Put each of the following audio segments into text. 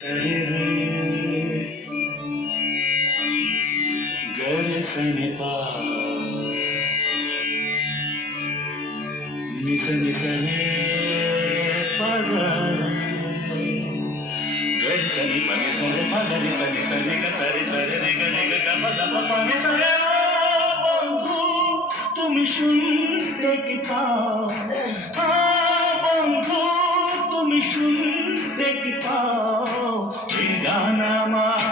हरे हरे गर सनि पा निस निस रे पद गर सनि प निस रे पद निस निस रे ग सरे सरे रे ग रे ग ग प द प प नि स रे বন্ধু তুমি শুনতে কি পাও বন্ধু তুমি শুনতে কি পাও এই গান আমার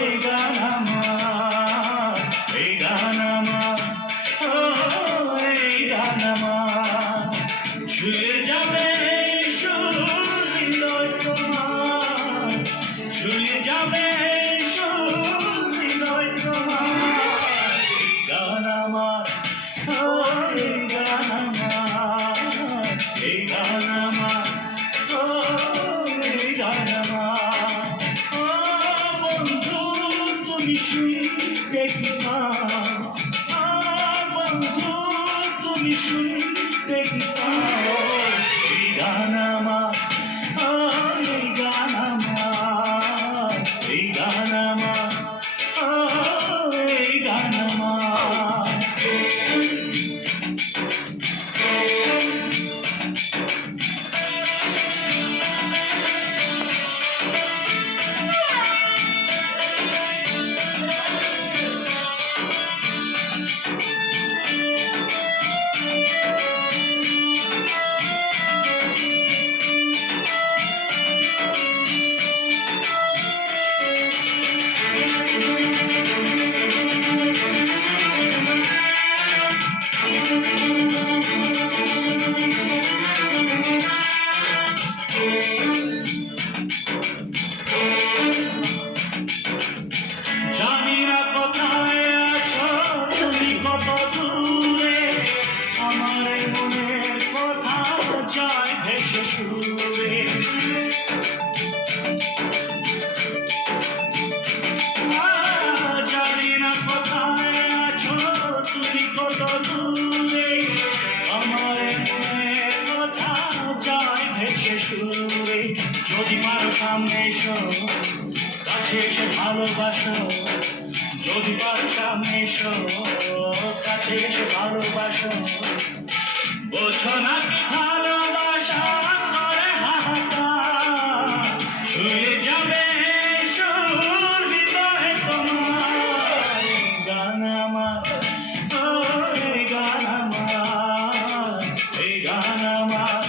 এই গান আমার এই গান আমার এই গান আমার ছুঁয়ে যাবে সুর হৃদয় তোমার ছুঁয়ে যাবে সুর হৃদয় তোমার এই গান আমার এই গান আমার এই গান আমার এই গান আমার বন্ধু তুমি শুনতে কি পাও বন্ধু তুমি শুনতে কি পাও এই গান আমার এই গান আমার এই গান আমার এই গান আমার যদি পারো সামনে এসো কাছে এসে ভালোবাসো যদি পারো সামনে এসো কাছে এসে ভালোবাসো বোঝো না কি ভালোবাসা করে হাহাকার ছুঁয়ে যাবে সুর হৃদয় তোমার এই গান আমার এই গান আমার এই গান আমার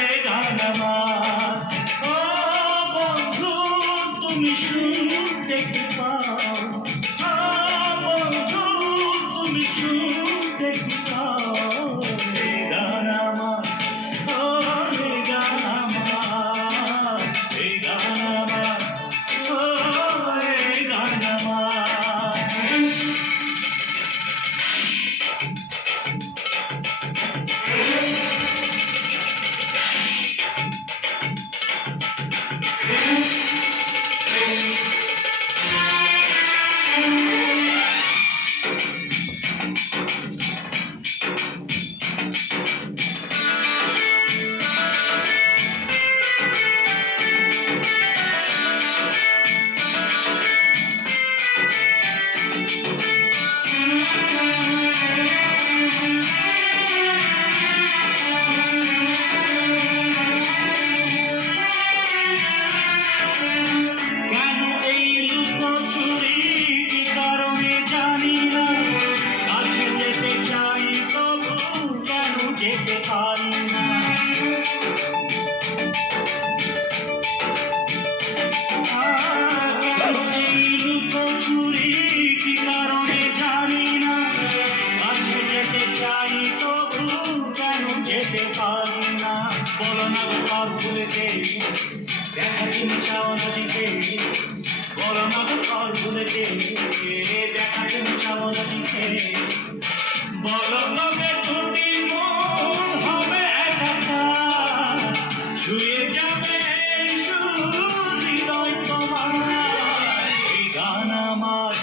এই গান আমার বন্ধু তুমি শুনতে কি পাও বন্ধু তুমি শুনতে কি পাও এই গান আমার এই গান আমার এই গান আমার এই গান আমার বলো না গো কাল ভুলেছে দেখা তুমি চাও নদীতে বলো না গো কাল ভুলেছে দেখা তুমি চাও নদীতে বলো না দুটি মন হবে একাকার ছুঁয়ে যাবে সুর হৃদয় তোমার এই গান আমার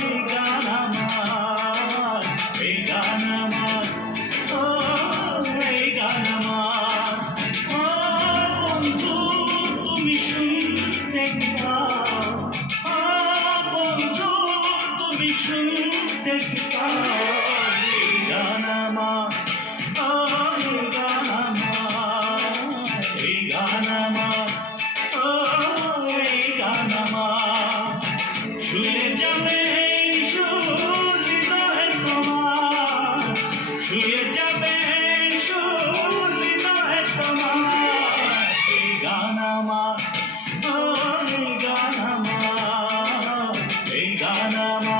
এই গান আমার এই গান আমার এই গান আমার নামা